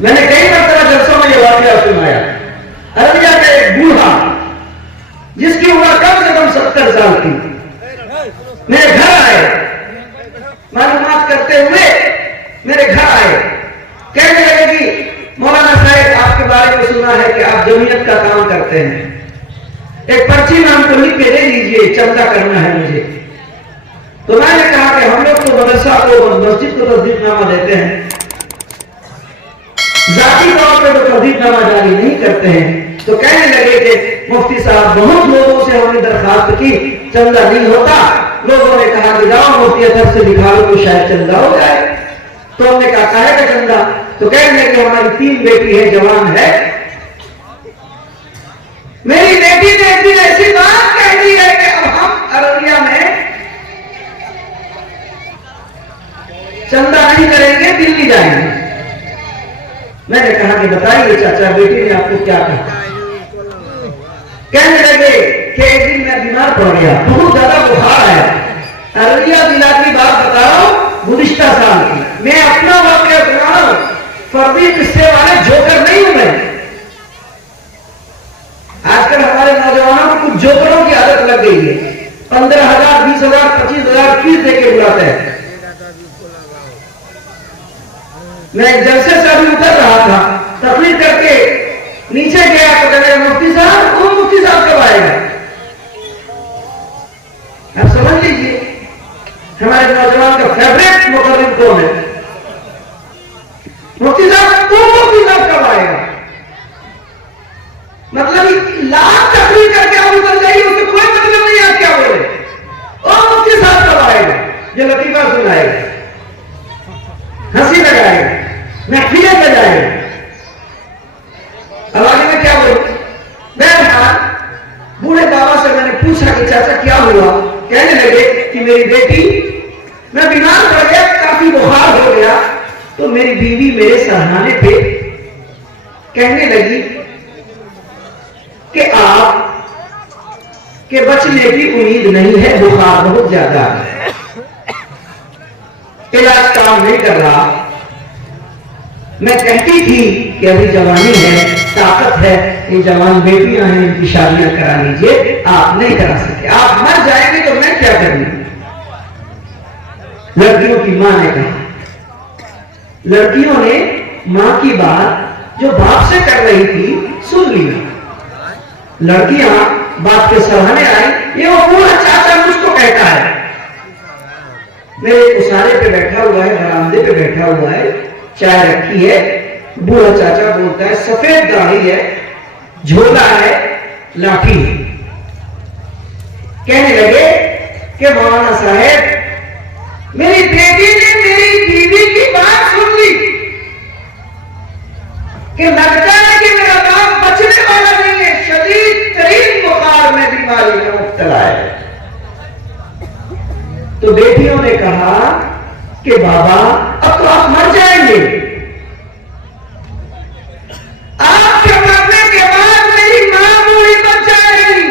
मैंने कई मरतबा जलसों में यह वाकया सुनाया। अररिया का एक बूढ़ा जिसकी उम्र कम से कम 70 साल थी, मेरे घर आए, मालूमात करते हुए मेरे घर आए, कहने लगे कि मौलाना साहब आपके बारे में सुना है कि आप जमीयत का काम करते हैं, एक पर्ची में हमको लिख के दे दीजिए, चंदा करना है मुझे। तो मैंने कहा कि हम लोग तो मदरसा को, मस्जिद को तस्दीकनामा देते हैं, जाती तौर पर तो तस्दीकनामा जारी नहीं करते हैं। तो कहने लगे कि मुफ्ती साहब बहुत लोगों से हमने दरखास्त की, चंदा नहीं होता। लोगों ने कहा कि जाओ मुफ्ती अतर से दिखा लो तो शायद चंदा हो जाए। तो हमने कहा काहे का चंदा? तो कहने लगे हमारी 3 बेटी है, जवान है, मेरी बेटी ने एक दिन ऐसी बात कह दी है कि अब हम अररिया में चंदा नहीं करेंगे, दिल्ली जाएंगे। मैंने कहा कि बताइए चाचा, बेटी ने आपको क्या कहा? कहने लगे कि एक दिन मैं बीमार पड़ गया, बहुत ज्यादा बुखार आया। अररिया जिला की बात बता रहा हूं, गुज़िश्ता साल की। मैं अपना वाकया बता रहा हूं, फर्जी किस्से वाले जोकर नहीं हूं मैं। आजकल हमारे नौजवानों को कुछ जोकरों की आदत लग गई है, 15,000, 20,000, 25,000 फीस देके बुलाते हैं। मैं जलसे से अभी उतर रहा था, तकलीफ करके नीचे गया तो कहने मुफ्ती साहब, वो मुफ्ती साहब कब आएगा? आप समझ लीजिए हमारे नौजवान का फेवरेट मुकर्रिम कौन है? मुफ्ती साहब, वो मुफ्ती साहब कब आएगा? मतलब लाख तकलीफ करके आप उतर जाइए, उससे कोई मतलब नहीं आप क्या बोले। ओ मुफ्ती साहब कब आएगा? ये लतीफा सुनाएगा, हंसी लगाएगा, महफिलें बजाएगा। अब आगे मैं क्या बोलूं? बहरहाल बूढ़े बाबा से मैंने पूछा कि चाचा क्या हुआ? कहने लगे कि मेरी बेटी, मैं बीमार पड़ गया, काफी बुखार हो गया। तो मेरी बीवी मेरे सरहाने पे कहने लगी कि आप के बचने की उम्मीद नहीं है, बुखार बहुत ज्यादा है, इलाज काम नहीं कर रहा। मैं कहती थी कि अभी जवानी है, ताकत है, ये जवान बेटियां हैं, इनकी शादियां करा लीजिए, आप नहीं करा सकते, आप मर जाएंगे तो मैं क्या करूंगी? लड़कियों की मां ने कहा। लड़कियों ने मां की बात जो बाप से कर रही थी सुन लिया। लड़कियां बाप के सराहने आई, ये वो पूरा चाचा मुझको कहता है। मेरे उसारे पे बैठा हुआ है, बरामदे पे बैठा हुआ है, चाय रखी है, बूढ़ा चाचा बोलता है, सफेद दाढ़ी है, झोला है, लाठी है। कहने लगे कि मौलाना साहब, मेरी बेटी ने मेरी बीवी की बात सुन ली कि लगता है कि मेरा बाप बचने वाला नहीं है, शदीद तरीन बुखार में बीमारी में मुब्तला है। तो बेटियों ने कहा कि बाबा अब तो आप मर जाएंगे, आपके मरने के बाद मेरी मां बूढ़ी बच जाएगी,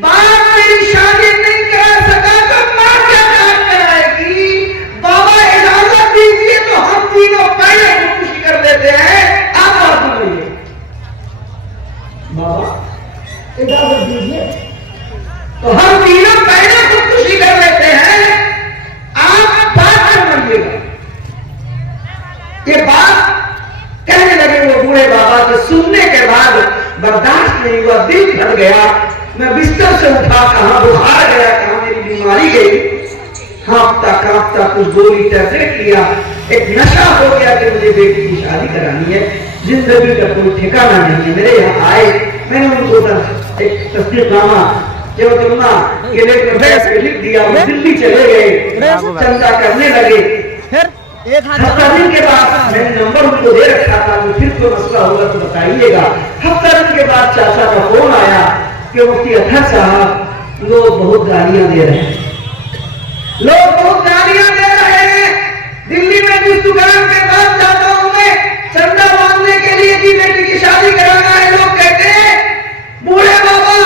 बाप मेरी शादी नहीं करा सका तो मां क्या काम कराएगी? बाबा इजाजत दीजिए तो हम तीनों पहले खुदकुशी कर लेते हैं, आप बात सुनिए। बाबा इजाजत दीजिए तो हम तीनों पहले खुदकुशी कर लेते हैं, आप बात कर मानिएगा। ये बात कहने लगे वो बूढ़े बाबा के। सुनने के बाद बर्दाश्त नहीं हुआ, दिल फट गया, मैं बिस्तर से उठा, कहां बुखार गया, कहां मेरी बीमारी गई। कांपता कांपता कुछ गोली टैबलेट लिया, एक नशा हो गया कि मुझे बेटी की शादी करानी है, जिंदगी का कोई ठिकाना नहीं है। मेरे यहाँ आए, मैंने उनको एक तस्दीकनामा जो तुमना के लेकर लिख दिया, वो दिल्ली चले गए, चंदा करने लगे। हफ्ता दिन के बाद मैंने नंबर उनको दे रखा था, वो फिर कोई मसला होगा तो बताइएगा। हफ्ता दिन के बाद चाचा का फोन आया कि मुफ्ती अतर साहब, लोग बहुत गालियां दे रहे हैं, लोग बहुत गालियां दे रहे हैं। दिल्ली में जिस दुकान के पास जाता हूं मैं चंदा मांगने के लिए कि बेटी की शादी कराना है, लोग कहते हैं बूढ़े बाबा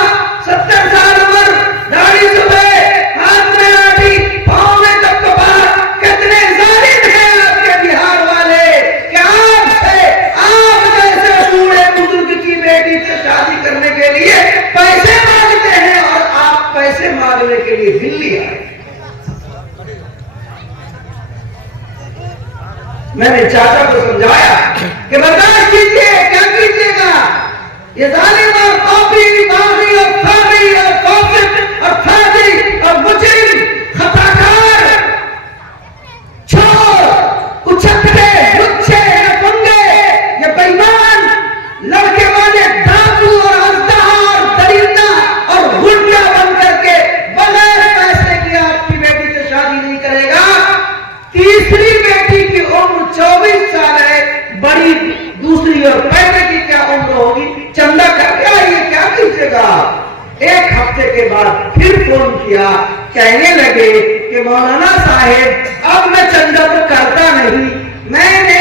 70 साल उम्र, दाढ़ी सफेद, हाथ में लाठी, पांव में कपकपा, कितने जालिम हैं आपके बिहार वाले कि आपसे मैंने चाचा को समझाया कि बर्दाश्त कीजिए, क्या कीजिएगा, ये जालिम और पापी, बागी और फादी और फासिक और फादी और मुजरिम, खताकार, चोर, उछक्के, लुच्चे, नपुंगे, ये बेईमान, लड़के वाले डाकू और अजदहा और दरिंदा और गुंडा बन करके बगैर पैसे की आपकी बेटी से शादी नहीं करेगा। तीसरी बेटी की उम्र 24 साल है, बड़ी दूसरी और पैसे की क्या उम्र होगी, चंदा करके आइए, क्या कीजिएगा। एक हफ्ते के बाद फिर फोन किया, कहने लगे कि मौलाना साहेब अब मैं चंदा तो करता नहीं, मैंने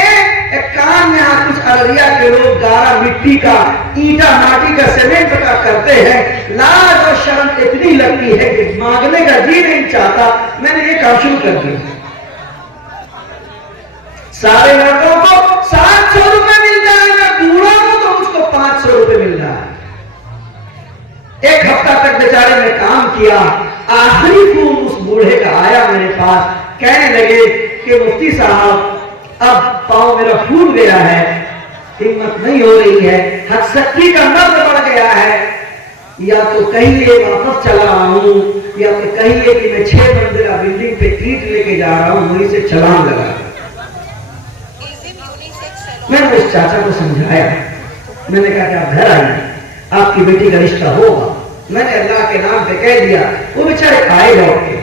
एक काम, यहाँ कुछ अररिया के लोग गारा मिट्टी का, ईटा माटी का, सीमेंट का करते हैं, लाज और शर्म इतनी लगती है कि मांगने का जी नहीं चाहता, मैंने ये काम शुरू कर दिया। सारे लड़कों को 700 रुपए मिल जाएगा, बूढ़ों को तो मुझको 500 रुपए मिल रहा है। एक हफ्ता तक बेचारे ने काम किया, आखिरी फोन उस बूढ़े का आया मेरे पास, कहने लगे कि मुफ्ती साहब अब पांव मेरा फूल गया है, हिम्मत नहीं हो रही है, हकसक्की का मर्द बढ़ गया है, या तो कहिए वापस चला आऊं, या तो कहिए कि मैं 6 मंजिला बिल्डिंग पे ईंट लेके जा रहा हूं, वहीं से छलांग लगा। मैंने उस चाचा को समझाया, मैंने कहा कि आप घर आइए, आपकी बेटी का रिश्ता होगा। मैंने अल्लाह के नाम पे कह दिया, वो बेचारे आए लौट के।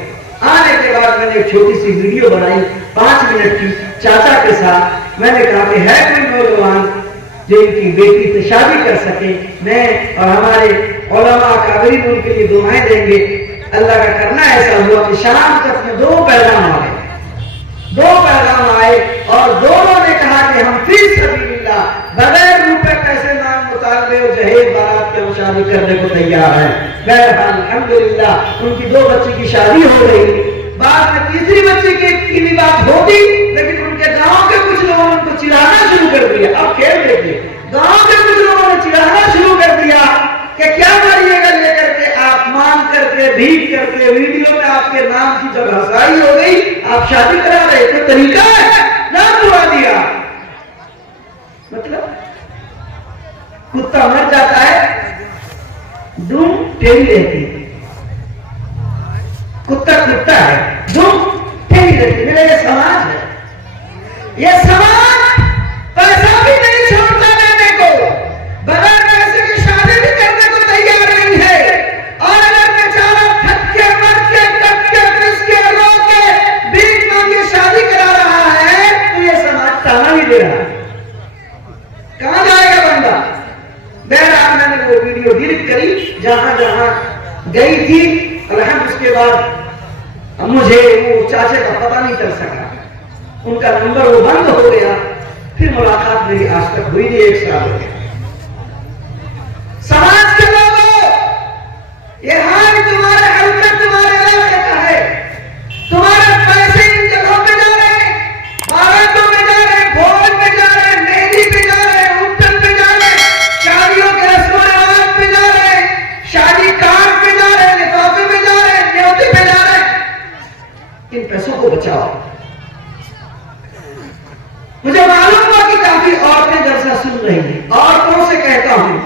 आने के बाद मैंने एक छोटी सी वीडियो बनाई 5 मिनट की चाचा के साथ। मैंने कहा कि है कोई नौजवान जो इनकी बेटी से शादी कर सके, मैं और हमारे उलमा काबिरीन उनके लिए दुआएं देंगे। अल्लाह का करना ऐसा हुआ कि शाम तक में 2 पैगाम आ गए, 2 पैगाम आए और दोनों ने कहा कि हम फी सबीलिल्लाह बगैर रुपए पैसे नाम मुतालबे और जहेज बारात के हम शादी करने को तैयार हैं। बहरहाल अल्हम्दुलिल्लाह उनकी 2 बच्ची की शादी हो गई। बाद में तीसरी बच्ची की भी बात होती, लेकिन उनके गांव के कुछ लोगों ने उनको चिढ़ाना शुरू कर दिया। अब खेल देखिए, गांव के कुछ लोगों ने चिढ़ाना शुरू कर दिया कि क्या करिएगा लेकर के, आप मांग करके, भीख करके, वीडियो में आपके नाम की जब हंसाई हो गई, आप शादी करा रहे थे, तरीका है, नाम जुड़ा दिया। मतलब कुत्ता मर जाता है, दुम टेढ़ी रहती है, कुत्ता कुत्ता है, दुम टेढ़ी रहती है। ये समाज है, ये समाज पैसा भी नहीं छोड़ता देने को, बगैर पैसे की शादी भी करने को तैयार नहीं है। और अगर बेचारा थक के, मर के, कट के, पिस के, रो के, भीख मांगे शादी करा रहा है, तो ये समाज ताना ही दे रहा है, कहां जाएगा बंदा। बहरहाल मैंने वो वीडियो डिलीट करी, जहां जहां गई थी। अलहम्दुलिल्लाह उसके बाद मुझे वो चाचे का पता नहीं चल सका, उनका नंबर वो बंद हो गया, फिर मुलाकात मेरी आज तक हुई नहीं, 1 साल हो गया। समाज के लोगों, ये हाल तुम्हारे हल्के, तुम्हारे इलाके का है, तुम्हारे पैसे इन जगहों पे जा रहे हैं, बारातों में जा रहे हैं, भोज में जा रहे हैं, मेहंदी पे जा रहे हैं, उपटन पे जा रहे हैं, शादियों के रस्म रिवाज पे जा रहे हैं, शादी कार्ड पे जा रहे हैं, लिफाफे पे जा रहे हैं, न्योते पे जा रहे हैं। इन पैसों को बचाओ। मुझे मालूम हुआ कि काफी औरतें जलसा सुन रही हैं। औरतों से कहता हूं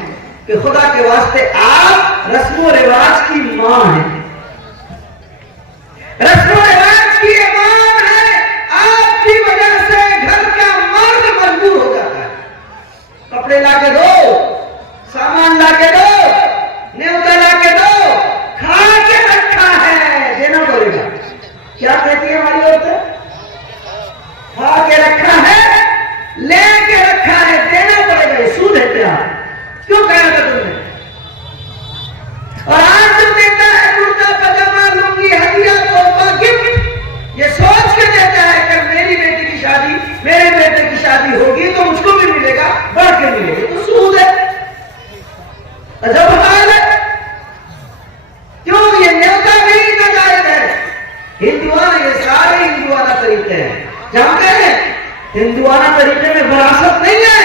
कि खुदा के वास्ते आप रस्मों रिवाज की मां हैं, रस्मों रिवाज की मां है। आपकी वजह से घर का मर्द मजबूर हो जाता है। कपड़े लाके दो, सामान लाके दो, न्योता लाके दो, खा के रखा है, देना पड़ेगा। क्या कहती है हमारी औरतें? खा के रखा है, लेके रखा है, देना पड़ेगा। सूद है क्या? क्यों कहा था तुमने? और आज तुम देता है कुर्ता पजामा, लुंगी, हदिया, तोहफा, गिफ्ट, ये सोच के देता है कि मेरी बेटी की शादी, मेरे बेटे की शादी होगी तो मुझको भी मिलेगा, बढ़ के मिलेगा। तो सूद है, अजब हाल है। क्यों? ये न्योता भी नाजायज है। हिंदुआना, ये सारे हिंदुआना तरीके हैं, जानते हैं हिंदुआना तरीके में विरासत नहीं है,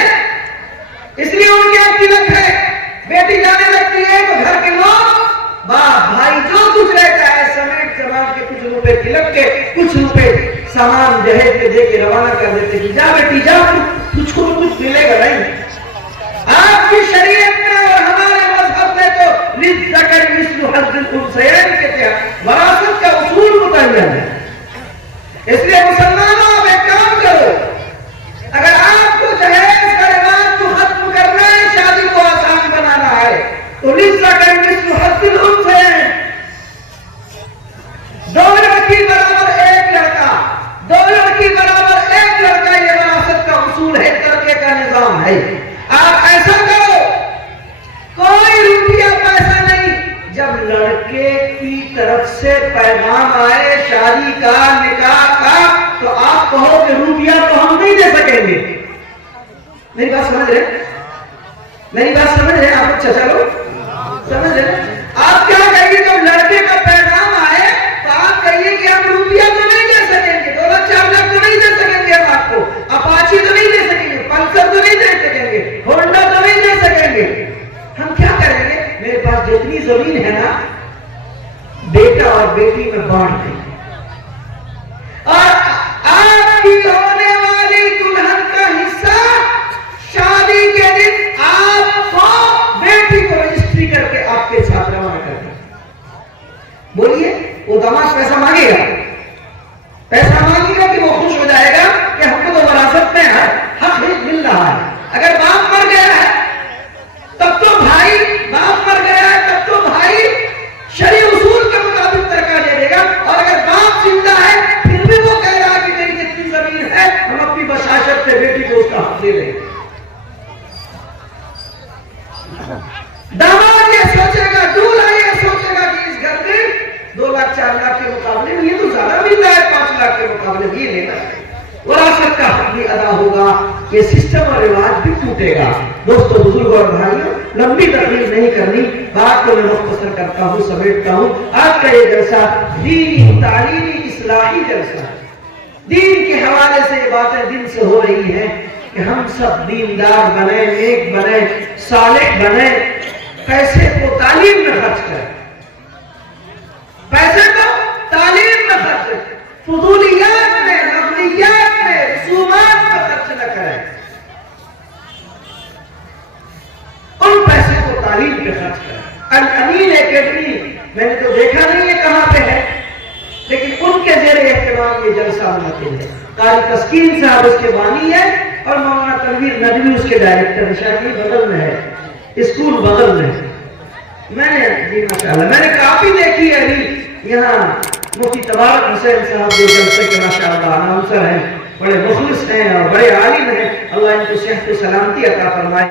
इसलिए उनके यहाँ तिलक है। बेटी जाने लगती है तो घर के लोग, बाप भाई जो कुछ रहता है समेट समाज के, कुछ रुपए तिलक के, कुछ रुपए सामान जहेज के दे के रवाना कर देते कि जा बेटी जा, तुझको तो कुछ मिलेगा नहीं। आपकी शरीयत में और हमारे मजहब में तो लिज़्ज़कर मिस्लु हज़्ज़िल उन्सयैन के तहत वरासत का उसूल मुतय्यन है। इसलिए मुसलमानों आप एक काम करो, अगर आपको जहेज का रिवाज को खत्म करना है, शादी को आसान बनाना है, तो लिज़्ज़कर मिस्लु हज़्ज़िल उन्सयैन, दो लड़की बराबर एक लड़का, दो लड़की बराबर एक लड़का, ये वरासत का उसूल है, तरके का निजाम है। आप ऐसा करो, कोई रुपया पैसा नहीं, जब लड़के की तरफ से पैगाम आए शादी का, निकाह का, तो आप कहो कि रुपया तो हम नहीं दे सकेंगे। मेरी बात समझ रहे? मेरी बात समझ रहे? आप चाचा लोग समझ रहे? आप क्या कहिए, जब लड़के का पैगाम आए तो आप कहिए कि हम रुपया तो नहीं दे सकेंगे, 2 लाख 4 लाख तो नहीं दे सकेंगे हम आपको, अपाची तो नहीं दे सकेंगे, पल्सर तो नहीं दे सकेंगे, होंडा तो नहीं दे सकेंगे। हम क्या करेंगे, मेरे पास जितनी जमीन है ना, बेटा और बेटी में बांट देंगे, और आपकी होने वाली दुल्हन का हिस्सा शादी के दिन आपको, बेटी को रजिस्ट्री करके आपके साथ रवाना कर देंगे। बोलिए, वो दामाद पैसा मांगेगा, पैसा मांगेगा कि वो खुश हो जाएगा कि हमको तो वरासत में हक मिल रहा है। अगर बाप मर गया है तब तो भाई, बाप मर गया है तब तो भाई शरीय उसूल के मुताबिक तरका दे देगा, और अगर बाप जिंदा है फिर भी वो कह रहा है कि मेरी जितनी जमीन है हम अपनी बशाशत से बेटी को उसका हक दे देंगे। दामाद ये सोचेगा, दूल्हा ये सोचेगा कि इस घर में 2 लाख 4 लाख के मुकाबले में ये तो ज्यादा मिल रहा है, 5 लाख के मुकाबले में ये लेना है, वरासत का हक भी अदा होगा, ये सिस्टम और रिवाज भी टूटेगा। दोस्तों, बुजुर्ग और भाइयों, लंबी तकलीफ नहीं करनी, बात को मैं मुख्तसर करता हूँ, समेटता हूँ। आज का ये जलसा दीनी तालीमी इस्लाही जलसा, दीन के हवाले से ये बातें दिन से हो रही हैं कि हम सब दीनदार बने, नेक बने, सालिह बने, पैसे को तालीम में खर्च करें, पैसे को तालीम में खर्च करें, फुदूलियात में, नज़रियात में, रसूमात में खर्च न करें, उन पैसे को तालीम पे खर्च करें। अल-अमीन एकेडमी मैंने तो देखा नहीं है कहां पे है, लेकिन उनके जेरे एहतमाम ये जलसा मुनक़िद है। कारी तस्कीन साहब उसके बानी है और मौलाना तनवीर नदवी उसके डायरेक्टर है। शायद बगल में है, स्कूल बगल में है। मैंने जी माशाअल्लाह मैंने काफी देखी है अभी यहाँ मुफ्ती तबारक हुसैन साहब जो जलसे के माशाअल्लाह अनाउंसर हैं, बड़े मुखलिस हैं और बड़े आलिम हैं। अल्लाह इनको सेहत सलामती अता फरमाए।